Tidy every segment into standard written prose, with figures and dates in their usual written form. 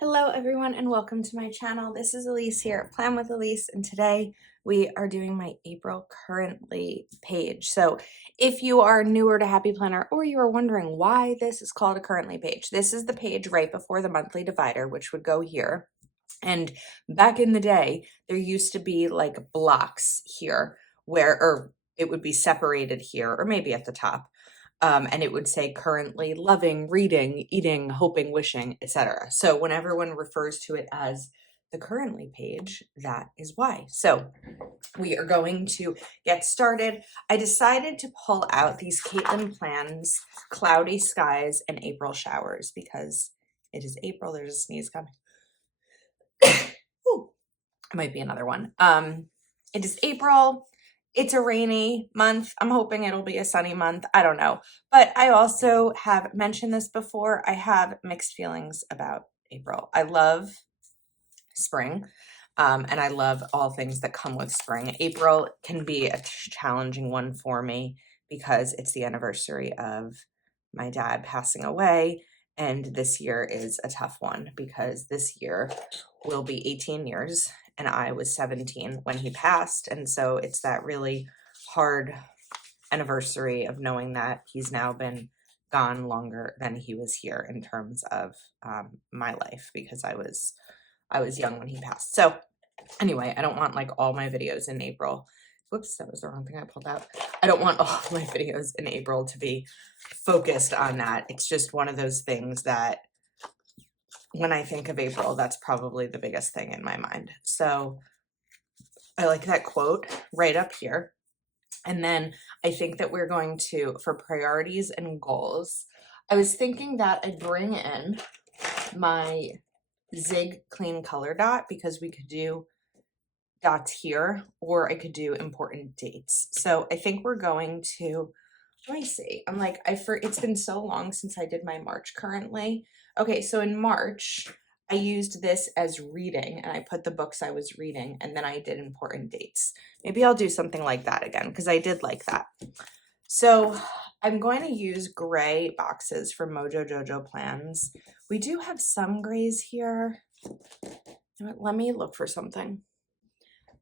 Hello everyone and welcome to my channel. This is Elise here at Plan with Elise, and today we are doing my April currently page. So if you are newer to Happy Planner or you are wondering why this is called a currently page, this is the page right before the monthly divider, which would go here. And back in the day, there used to be like blocks here or it would be separated here or maybe at the top. And it would say currently loving, reading, eating, hoping, wishing, etc. So whenever one refers to it as the currently page, that is why. So we are going to get started. I decided to pull out these Caitlin Plans, Cloudy Skies and April Showers because it is April. There's a sneeze coming. Ooh, might be another one. It is April. It's a rainy month. I'm hoping it'll be a sunny month. I don't know. But I also have mentioned this before. I have mixed feelings about April. I love spring, and I love all things that come with spring. April can be a challenging one for me because it's the anniversary of my dad passing away. And this year is a tough one because this year will be 18 years and I was 17 when he passed. And so it's that really hard anniversary of knowing that he's now been gone longer than he was here in terms of my life, because I was young when he passed. So anyway, I don't want like all my videos in April. Whoops, that was the wrong thing I pulled out. I don't want all of my videos in April to be focused on that. It's just one of those things that when I think of April, that's probably the biggest thing in my mind. So I like that quote right up here. And then I think that we're going to, for priorities and goals, I was thinking that I'd bring in my Zig Clean Color Dot because we could do dots here, or I could do important dates. So I think we're going to, let me see. I'm like, it's been so long since I did my March currently. Okay, so in March, I used this as reading and I put the books I was reading and then I did important dates. Maybe I'll do something like that again because I did like that. So I'm going to use gray boxes from Mojo Jojo Plans. We do have some grays here. Let me look for something.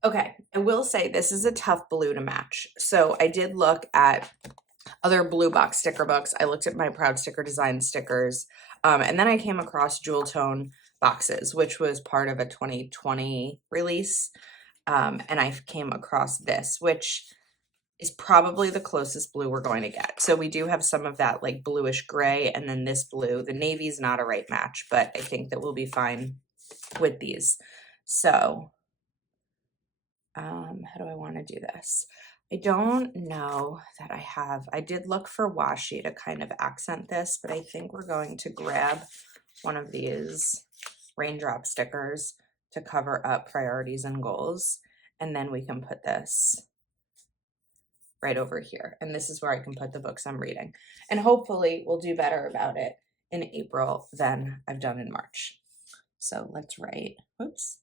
Okay, I will say this is a tough blue to match. So I did look at other blue box sticker books. I looked at my Proud Sticker Design stickers, and then I came across Jewel Tone boxes, which was part of a 2020 release, and I came across this, which is probably the closest blue we're going to get. So we do have some of that like bluish gray, and then this blue. The navy is not a right match, but I think that we'll be fine with these. So how do I want to do this? I don't know that I did look for washi to kind of accent this, but I think we're going to grab one of these raindrop stickers to cover up priorities and goals. And then we can put this right over here. And this is where I can put the books I'm reading. And hopefully we'll do better about it in April than I've done in March. So let's write, whoops.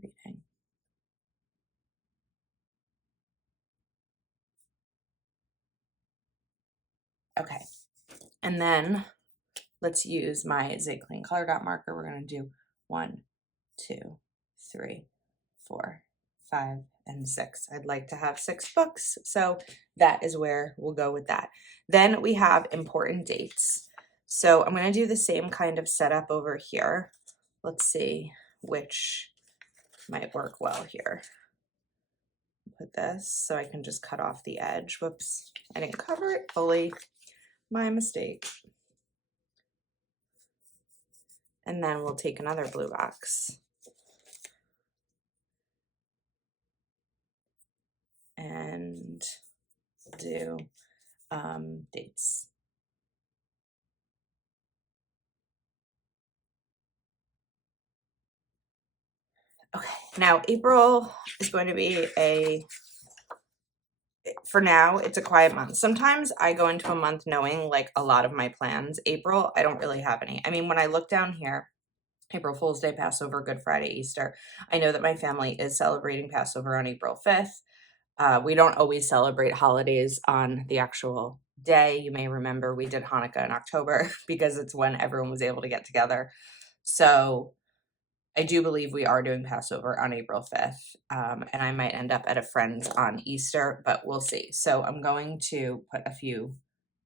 Reading. Okay. And then let's use my Zig Clean Color Dot marker. We're going to do 1, 2, 3, 4, 5, and 6. I'd like to have 6 books, so that is where we'll go with that. Then we have important dates. So I'm going to do the same kind of setup over here. Let's see which might work well here. Put this so I can just cut off the edge. Whoops, I didn't cover it fully. My mistake. And then we'll take another blue box and do dates. Okay, now April is going to be for now, it's a quiet month. Sometimes I go into a month knowing like a lot of my plans. April, I don't really have any. I mean, when I look down here, April Fool's Day, Passover, Good Friday, Easter, I know that my family is celebrating Passover on April 5th. We don't always celebrate holidays on the actual day. You may remember we did Hanukkah in October because it's when everyone was able to get together. So I do believe we are doing Passover on April 5th, and I might end up at a friend's on Easter, but we'll see. So I'm going to put a few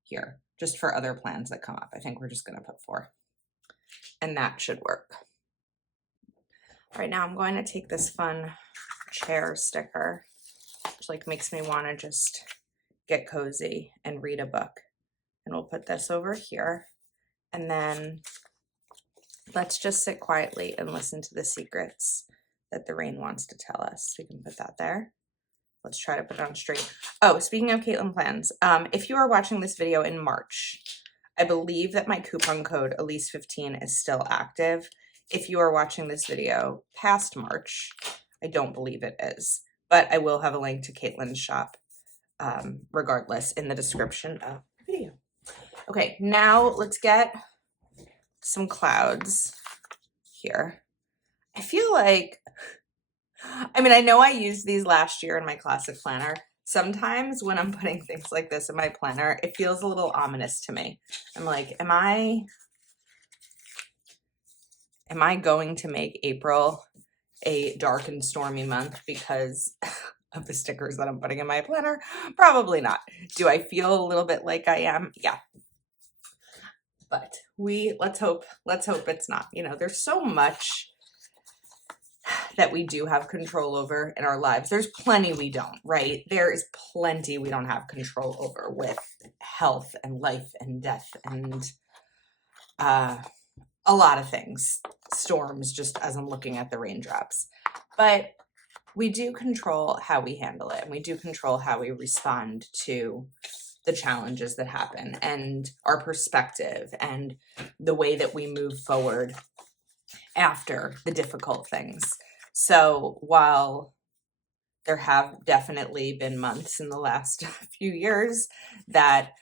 here just for other plans that come up. I think we're just going to put 4, and that should work. All right, now I'm going to take this fun chair sticker, which like makes me want to just get cozy and read a book. And we'll put this over here, and then let's just sit quietly and listen to the secrets that the rain wants to tell us. We can put that there. Let's try to put it on straight. Oh, speaking of Caitlin plans, if you are watching this video in March, I believe that my coupon code Elise15 is still active. If you are watching this video past March, I don't believe it is, but I will have a link to Caitlin's shop regardless in the description of the video. Okay, now let's get some clouds here. I feel like, I mean, I know I used these last year in my classic planner. Sometimes when I'm putting things like this in my planner, it feels a little ominous to me. I'm like, am I going to make April a dark and stormy month because of the stickers that I'm putting in my planner? Probably not. Do I feel a little bit like I am? Yeah. But let's hope it's not. You know, there's so much that we do have control over in our lives. There's plenty we don't, right? There is plenty we don't have control over with health and life and death and a lot of things. Storms, just as I'm looking at the raindrops. But we do control how we handle it, and we do control how we respond to the challenges that happen, and our perspective, and the way that we move forward after the difficult things. So while there have definitely been months in the last few years that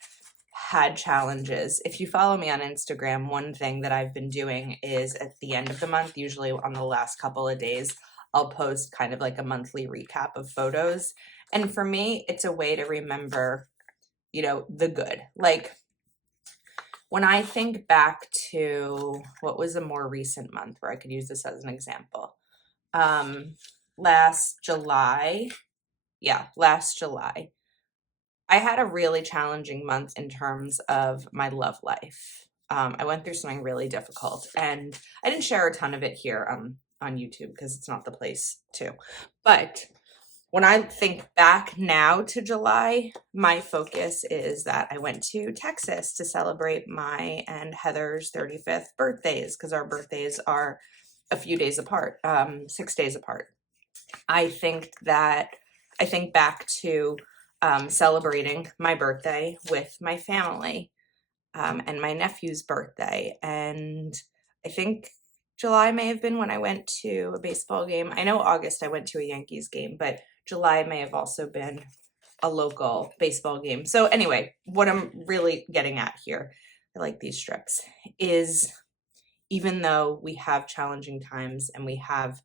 had challenges, if you follow me on Instagram, one thing that I've been doing is at the end of the month, usually on the last couple of days, I'll post kind of like a monthly recap of photos. And for me, it's a way to remember, you know, the good. Like when I think back to what was a more recent month where I could use this as an example. Last July, I had a really challenging month in terms of my love life. I went through something really difficult, and I didn't share a ton of it here on YouTube because it's not the place to. But when I think back now to July, my focus is that I went to Texas to celebrate my and Heather's 35th birthdays, because our birthdays are a few days apart, 6 days apart. I think back to celebrating my birthday with my family and my nephew's birthday. And I think July may have been when I went to a baseball game. I know August I went to a Yankees game, but July may have also been a local baseball game. So anyway, what I'm really getting at here, I like these strips, is even though we have challenging times and we have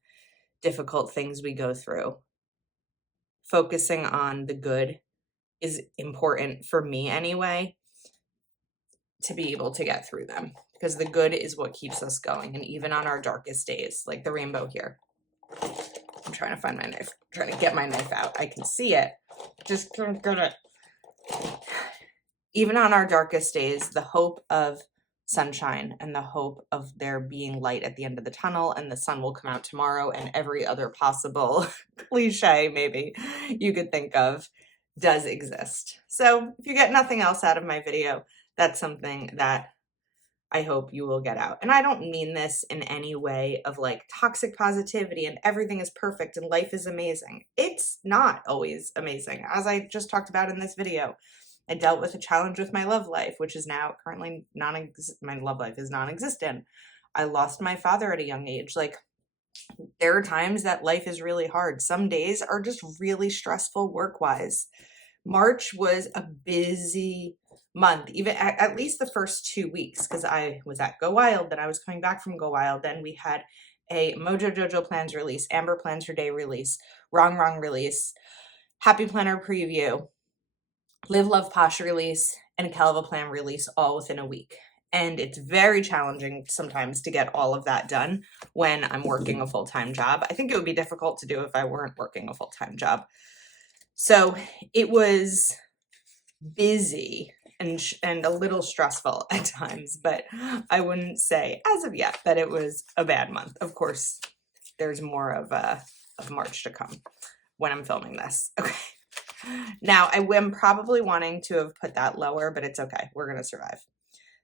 difficult things we go through, focusing on the good is important for me anyway, to be able to get through them, because the good is what keeps us going. And even on our darkest days, like the rainbow here, I'm trying to find my knife, trying to get my knife out. I can see it. Just gonna, even on our darkest days, the hope of sunshine and the hope of there being light at the end of the tunnel, and the sun will come out tomorrow, and every other possible cliche maybe you could think of does exist. So if you get nothing else out of my video, that's something that I hope you will get out. And I don't mean this in any way of like toxic positivity and everything is perfect and life is amazing. It's not always amazing. As I just talked about in this video, I dealt with a challenge with my love life, which is now currently my love life is non-existent. I lost my father at a young age. Like, there are times that life is really hard. Some days are just really stressful work-wise. March was a busy month, even at least the first 2 weeks, because I was at Go Wild, then I was coming back from Go Wild, then we had a Mojo Jojo Plans release, Amber Plans Her Day release, Wrong release, Happy Planner Preview, Live, Love, Posh release, and Calva Plan release all within a week. And it's very challenging sometimes to get all of that done when I'm working a full-time job. I think it would be difficult to do if I weren't working a full-time job. So it was busy and a little stressful at times, but I wouldn't say as of yet that it was a bad month. Of course, there's more of March to come when I'm filming this. Okay. Now I am probably wanting to have put that lower, but it's okay. We're going to survive.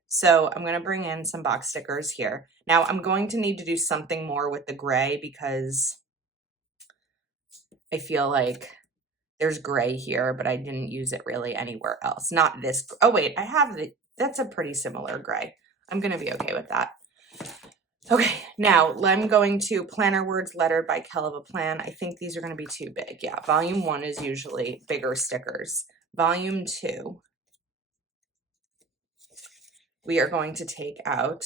So I'm going to bring in some box stickers here. Now I'm going to need to do something more with the gray because I feel like there's gray here, but I didn't use it really anywhere else. Not this. Oh, wait, I have the, that's a pretty similar gray. I'm going to be okay with that. Okay, now I'm going to Planner Words Lettered by Calva Plan. I think these are going to be too big. Yeah, volume 1 is usually bigger stickers. Volume 2, we are going to take out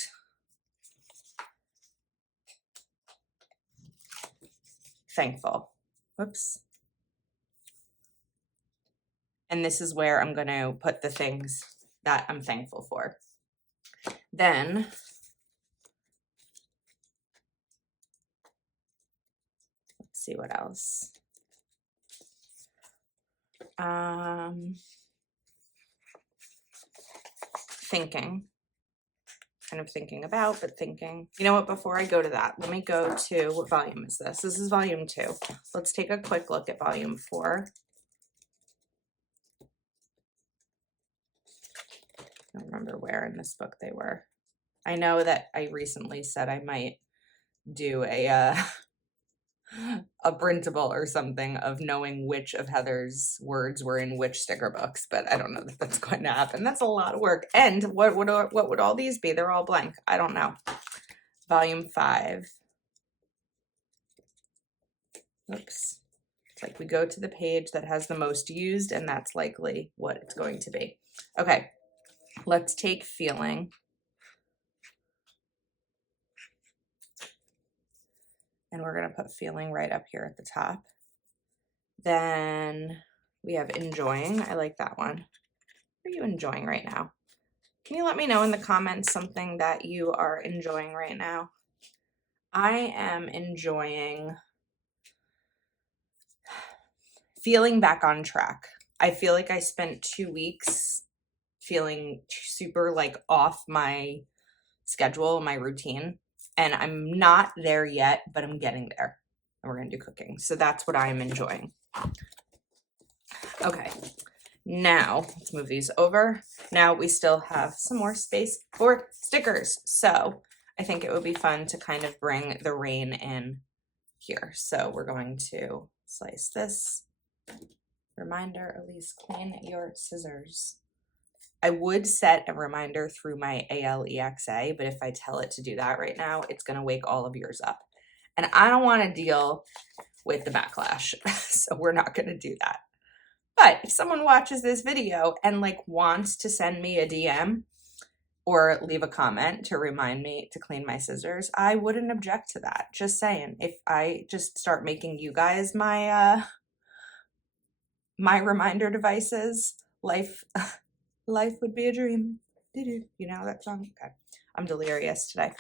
Thankful. Whoops. And this is where I'm going to put the things that I'm thankful for. Then let's see what else. Thinking. Kind of thinking about, but thinking. You know what, before I go to that, let me go to, what volume is this? This is volume 2. Let's take a quick look at volume 4. I don't remember where in this book they were. I know that I recently said I might do a printable or something of knowing which of Heather's words were in which sticker books, but I don't know that that's going to happen. That's a lot of work. And what would all these be? They're all blank. I don't know. Volume 5. Oops. It's like we go to the page that has the most used, and that's likely what it's going to be. Okay, let's take Feeling. And we're going to put Feeling right up here at the top. Then we have Enjoying. I like that one. What are you enjoying right now? Can you let me know in the comments something that you are enjoying right now? I am enjoying feeling back on track. I feel like I spent 2 weeks feeling super like off my schedule, my routine, and I'm not there yet, but I'm getting there. And we're going to do cooking. So that's what I'm enjoying. Okay. Now, let's move these over. Now we still have some more space for stickers. So I think it would be fun to kind of bring the rain in here. So we're going to slice this. Reminder, Elise, clean your scissors. I would set a reminder through my Alexa, but if I tell it to do that right now, it's going to wake all of yours up. And I don't want to deal with the backlash, so we're not going to do that. But if someone watches this video and like wants to send me a DM or leave a comment to remind me to clean my scissors, I wouldn't object to that. Just saying, if I just start making you guys my my reminder devices, life would be a dream. You know that song? Okay. I'm delirious today.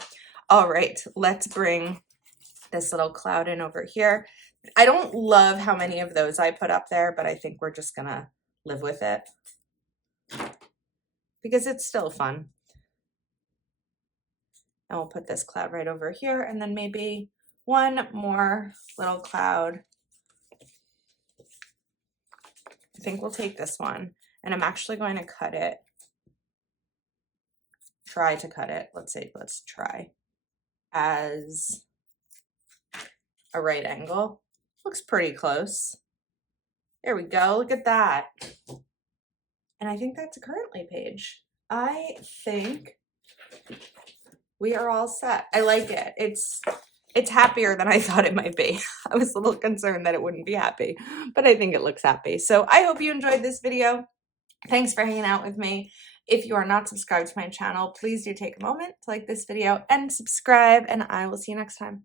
All right, let's bring this little cloud in over here. I don't love how many of those I put up there, but I think we're just gonna live with it because it's still fun. And we'll put this cloud right over here, and then maybe one more little cloud. I think we'll take this one, and I'm actually going to cut it. Try to cut it. Let's try as a right angle. Looks pretty close. There we go. Look at that. And I think that's a currently page. I think we are all set. I like it. It's happier than I thought it might be. I was a little concerned that it wouldn't be happy, but I think it looks happy. So I hope you enjoyed this video. Thanks for hanging out with me. If you are not subscribed to my channel, please do take a moment to like this video and subscribe, and I will see you next time.